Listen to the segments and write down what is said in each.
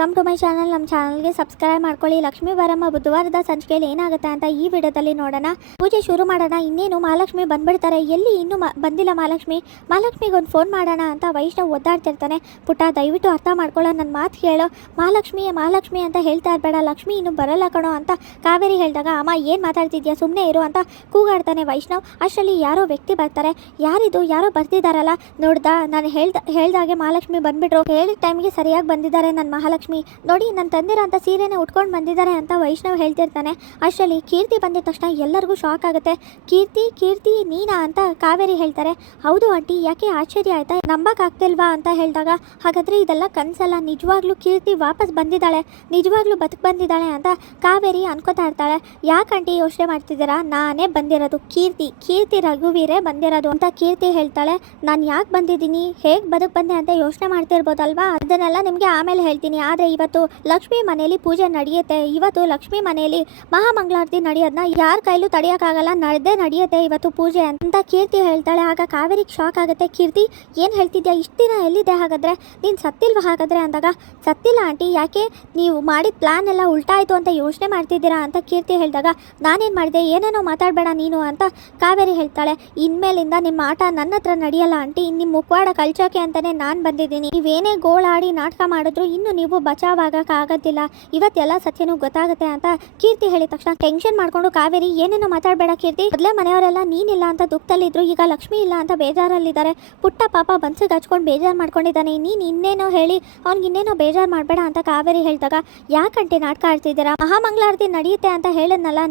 Welcome to my channel. ನಮ್ಮ ಚಾನಲ್ಗೆ subscribe ಮಾಡ್ಕೊಳ್ಳಿ. ಲಕ್ಷ್ಮೀ ವಾರಮ್ಮ ಬುಧವಾರದ ಸಂಚಿಕೆಯಲ್ಲಿ ಏನಾಗುತ್ತೆ ಅಂತ ಈ ವಿಡಿಯೋದಲ್ಲಿ ನೋಡೋಣ. ಪೂಜೆ ಶುರು ಮಾಡೋಣ. ಇನ್ನೇನು ಮಹಾಲಕ್ಷ್ಮಿ ಬಂದ್ಬಿಡ್ತಾರೆ. ಎಲ್ಲಿ ಇನ್ನೂ ಬಂದಿಲ್ಲ ಮಹಾಲಕ್ಷ್ಮಿಗೆ ಒಂದು ಫೋನ್ ಮಾಡೋಣ ಅಂತ ವೈಷ್ಣವ್ ಒದ್ದಾಡ್ತಿರ್ತಾನೆ. ಪುಟ್ಟ ದಯವಿಟ್ಟು ಅರ್ಥ ಮಾಡ್ಕೊಳ್ಳೋ, ನನ್ನ ಮಾತು ಕೇಳೋ. ಮಹಾಲಕ್ಷ್ಮಿ ಅಂತ ಹೇಳ್ತಾ ಇರಬೇಡ, ಲಕ್ಷ್ಮಿ ಇನ್ನೂ ಬರಲ್ಲ ಕಣೋ ಅಂತ ಕಾವೇರಿ ಹೇಳಿದಾಗ, ಅಮ್ಮ ಏನು ಮಾತಾಡ್ತಿದ್ಯಾ, ಸುಮ್ಮನೆ ಇರು ಅಂತ ಕೂಗಾಡ್ತಾನೆ ವೈಷ್ಣವ್. ಅಷ್ಟರಲ್ಲಿ ಯಾರೋ ವ್ಯಕ್ತಿ ಬರ್ತಾರೆ. ಯಾರೋ ಬರ್ತಿದ್ದಾರಲ್ಲ, ನೋಡ್ದಾ ನಾನು ಹೇಳ್ದಾಗೆ ಮಹಾಲಕ್ಷ್ಮಿ ಬಂದ್ಬಿಟ್ರು. ಹೇಳಿದ ಟೈಮ್ಗೆ ಸರಿಯಾಗಿ ಬಂದಿದ್ದಾರೆ ನನ್ನ ಮಹಾಲಕ್ಷ್ಮಿ. ನೋಡಿ, ನನ್ನ ತಂದಿರೋ ಅಂತ ಸೀರೆನೇ ಉಟ್ಕೊಂಡು ಬಂದಿದ್ದಾರೆ ಅಂತ ವೈಷ್ಣವ್ ಹೇಳ್ತಿರ್ತಾನೆ. ಅಷ್ಟರಲ್ಲಿ ಕೀರ್ತಿ ಬಂದಿದ ತಕ್ಷಣ ಎಲ್ಲರಿಗೂ ಶಾಕ್ ಆಗುತ್ತೆ. ಕೀರ್ತಿ ನೀನಾ ಅಂತ ಕಾವೇರಿ ಹೇಳ್ತಾರೆ. ಹೌದು ಆಂಟಿ, ಯಾಕೆ ಆಶ್ಚರ್ಯ ಆಯ್ತಾ, ನಂಬಕ್ಕಾಗ್ತಿಲ್ವಾ ಅಂತ ಹೇಳಿದಾಗ, ಹಾಗಾದ್ರೆ ಇದೆಲ್ಲ ಕನ್ಸಲ್ಲ, ನಿಜವಾಗ್ಲೂ ಕೀರ್ತಿ ವಾಪಸ್ ಬಂದಿದ್ದಾಳೆ, ನಿಜವಾಗ್ಲೂ ಬದುಕು ಬಂದಿದ್ದಾಳೆ ಅಂತ ಕಾವೇರಿ ಅನ್ಕೋತಾ ಇರ್ತಾಳೆ. ಯಾಕಂಟಿ ಯೋಚನೆ ಮಾಡ್ತಿದ್ದೀರಾ, ನಾನೇ ಬಂದಿರೋದು, ಕೀರ್ತಿ ರಘುವೀರೇ ಬಂದಿರೋದು ಅಂತ ಕೀರ್ತಿ ಹೇಳ್ತಾಳೆ. ನಾನು ಯಾಕೆ ಬಂದಿದ್ದೀನಿ, ಹೇಗೆ ಬದುಕು ಬಂದೆ ಅಂತ ಯೋಚನೆ ಮಾಡ್ತಿರ್ಬೋದಲ್ವಾ, ಅದನ್ನೆಲ್ಲ ನಿಮಗೆ ಆಮೇಲೆ ಹೇಳ್ತೀನಿ. ಆದರೆ ಇವತ್ತು ಲಕ್ಷ್ಮೀ ಮನೆಯಲ್ಲಿ ಪೂಜೆ ನಡೆಯುತ್ತೆ. ಇವತ್ತು ಲಕ್ಷ್ಮೀ ಮನೆಯಲ್ಲಿ ಮಹಾಮಂಗಳಾರತಿ ನಡೆಯೋದನ್ನ ಯಾರ ಕೈಲೂ ತಡೆಯೋಕ್ಕಾಗಲ್ಲ, ನಡೆಯುತ್ತೆ ಇವತ್ತು ಪೂಜೆ ಅಂತ ಕೀರ್ತಿ ಹೇಳ್ತಾಳೆ. ಆಗ ಕಾವೇರಿಗೆ ಶಾಕ್ ಆಗುತ್ತೆ. ಕೀರ್ತಿ ಏನು ಹೇಳ್ತಿದ್ಯಾ, ಇಷ್ಟು ದಿನ ಎಲ್ಲಿದೆ, ಹಾಗಾದ್ರೆ ನೀನು ಸತ್ತಿಲ್ವಾ ಹಾಗಾದ್ರೆ ಅಂದಾಗ, ಸತ್ತಿಲ್ಲ ಆಂಟಿ, ಯಾಕೆ ನೀವು ಮಾಡಿದ ಪ್ಲಾನ್ ಎಲ್ಲ ಉಲ್ಟಾಯಿತು ಅಂತ ಯೋಚನೆ ಮಾಡ್ತಿದ್ದೀರಾ ಅಂತ ಕೀರ್ತಿ ಹೇಳಿದಾಗ, ನಾನೇನು ಮಾಡಿದೆ, ಏನೇನೋ ಮಾತಾಡಬೇಡ ನೀನು ಅಂತ ಕಾವೇರಿ ಹೇಳ್ತಾಳೆ. ಇನ್ಮೇಲಿಂದ ನಿಮ್ಮ ಆಟ ನನ್ನ ಹತ್ರ ನಡೆಯಲ್ಲ ಆಂಟಿ, ನಿಮ್ಮ ಮುಖವಾಡ ಕಳ್ಸೋಕೆ ಅಂತಾನೆ ನಾನು ಬಂದಿದ್ದೀನಿ. ನೀವೇನೇ ಗೋಳಾಡಿ ನಾಟಕ ಮಾಡಿದ್ರು ಇನ್ನು ನೀವು ಬಚಾವಾಗಕ್ಕಾಗೋದಿಲ್ಲ, ಇವತ್ತೆಲ್ಲ ಸತ್ಯನೂ ಗೊತ್ತಾಗುತ್ತೆ ಅಂತ ಕೀರ್ತಿ ಹೇಳಿದ ತಕ್ಷಣ ಟೆನ್ಷನ್ ಮಾಡ್ಕೊಂಡು ಕಾವೇರಿ, ಏನೇನೋ ಮಾತಾಡಬೇಡ ಕೀರ್ತಿ, ಮೊದಲೇ ಮನೆಯವರೆಲ್ಲ ನೀನಿಲ್ಲ ಅಂತ ದುಃಖದಲ್ಲಿದ್ರು, ಈಗ ಲಕ್ಷ್ಮಿ ಇಲ್ಲ ಅಂತ ಬೇಜಾರಲ್ಲಿದ್ದಾರೆ. ಪುಟ್ಟ ಪಾಪ ಮನ್ಸಿಗೆ ಹಚ್ಕೊಂಡು ಬೇಜಾರು ಮಾಡ್ಕೊಂಡಿದ್ದಾನೆ, ನೀನು ಇನ್ನೇನೋ ಹೇಳಿ ಅವ್ನಿಗೆ ಇನ್ನೇನೋ ಬೇಜಾರು ಮಾಡಬೇಡ ಅಂತ ಕಾವೇರಿ ಹೇಳಿದಾಗ, ಯಾಕಂటే ನಾಟಕ ಆಡ್ತಿದ್ದೀರಾ, ಮಹಾಮಂಗಳಾರತಿ ನಡೆಯುತ್ತೆ ಅಂತ ಹೇಳಿದ್ನಲ್ಲ,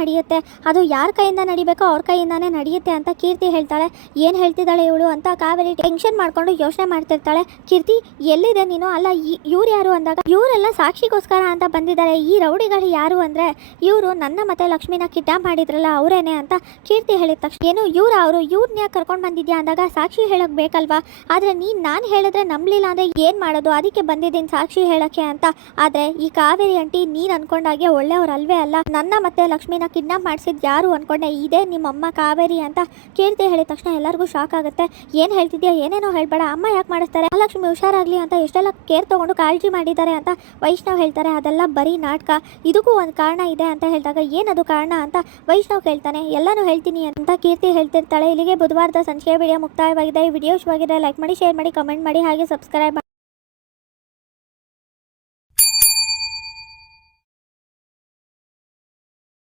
ನಡೆಯುತ್ತೆ, ಅದು ಯಾರ ಕೈಯಿಂದ ನಡಿಬೇಕೋ ಅವ್ರ ಕೈಯಿಂದಾನೇ ನಡೆಯುತ್ತೆ ಅಂತ ಕೀರ್ತಿ ಹೇಳ್ತಾಳೆ. ಏನು ಹೇಳ್ತಿದ್ದಾಳೆ ಇವಳು ಅಂತ ಕಾವೇರಿ ಟೆನ್ಷನ್ ಮಾಡ್ಕೊಂಡು ಯೋಚನೆ ಮಾಡ್ತಿರ್ತಾಳೆ. ಕೀರ್ತಿ ಎಲ್ಲಿದೆ ನೀನು, ಅಲ್ಲ ಇವ್ರು ಯಾರು ಅಂದಾಗ, ಇವರೆಲ್ಲ ಸಾಕ್ಷಿಗೋಸ್ಕರ ಅಂತ ಬಂದಿದ್ದಾರೆ. ಈ ರೌಡಿಗಳು ಯಾರು ಅಂದರೆ, ಇವರು ನನ್ನ ಮತ್ತೆ ಲಕ್ಷ್ಮಿನ ಕಿಡ್ನಾಪ್ ಮಾಡಿದ್ರಲ್ಲ ಅವರೇನೆ ಅಂತ ಕೀರ್ತಿ ಹೇಳಿದ ತಕ್ಷಣ, ಏನು ಇವ್ರನ್ನ ಯಾಕೆ ಕರ್ಕೊಂಡು ಬಂದಿದ್ಯಾ ಅಂದಾಗ, ಸಾಕ್ಷಿ ಹೇಳಕ್ ಬೇಕಲ್ವಾ, ಆದರೆ ನಾನು ಹೇಳಿದ್ರೆ ನಂಬಲಿಲ್ಲ ಅಂದರೆ ಏನು ಮಾಡೋದು, ಅದಕ್ಕೆ ಬಂದಿದ್ದೀನಿ ಸಾಕ್ಷಿ ಹೇಳಕ್ಕೆ ಅಂತ. ಆದರೆ ಈ ಕಾವೇರಿ ಆಂಟಿ ನೀನು ಅನ್ಕೊಂಡಾಗೆ ಒಳ್ಳೆಯವ್ರಲ್ವೇ ಅಲ್ಲ, ನನ್ನ ಮತ್ತೆ ಲಕ್ಷ್ಮಿನ ಕಿಡ್ನಾಪ್ ಮಾಡಿಸಿದ್ ಯಾರು ಅನ್ಕೊಂಡೆ, ಇದೇ ನಿಮ್ಮಮ್ಮ ಕಾವೇರಿ ಅಂತ ಕೀರ್ತಿ ಹೇಳಿದ ತಕ್ಷಣ ಎಲ್ಲರಿಗೂ ಶಾಕ್ ಆಗುತ್ತೆ. ಏನು ಹೇಳ್ತಿದ್ಯಾ, ಏನೇನೋ ಹೇಳ್ಬೇಡ, ಅಮ್ಮ ಯಾಕೆ ಮಾಡಿಸ್ತಾರೆ, ಲಕ್ಷ್ಮಿ ಹುಷಾರಾಗ್ಲಿ ಅಂತ ಎಷ್ಟೆಲ್ಲ ಕೇರ್ ತಗೊಂಡು ಕಾಳಜಿ ಮಾಡಿದ್ದಾರೆ ಅಂತ ವೈಷ್ಣವ್ ಹೇಳ್ತಾರೆ. ಅದೆಲ್ಲ ಬರೀ ನಾಟಕ, ಇದಕ್ಕೂ ಒಂದು ಕಾರಣ ಇದೆ ಅಂತ ಹೇಳಿದಾಗ, ಏನದು ಕಾರಣ ಅಂತ ವೈಷ್ಣವ್ ಕೇಳ್ತಾನೆ. ಎಲ್ಲಾನು ಹೇಳ್ತೀನಿ ಅಂತ ಕೀರ್ತಿ ಹೇಳ್ತಿರ್ತಾಳೆ. ಇಲ್ಲಿಗೆ ಬುಧವಾರದ ಸಂಚಿಕೆ ವಿಡಿಯೋ ಮುಕ್ತಾಯವಾಗಿದೆ. ಈ ವಿಡಿಯೋ ಇಷ್ಟವಾಗಿದೆ ಲೈಕ್ ಮಾಡಿ, ಶೇರ್ ಮಾಡಿ, ಕಮೆಂಟ್ ಮಾಡಿ, ಹಾಗೆ ಸಬ್ಸ್ಕ್ರೈಬ್ ಮಾಡಿ.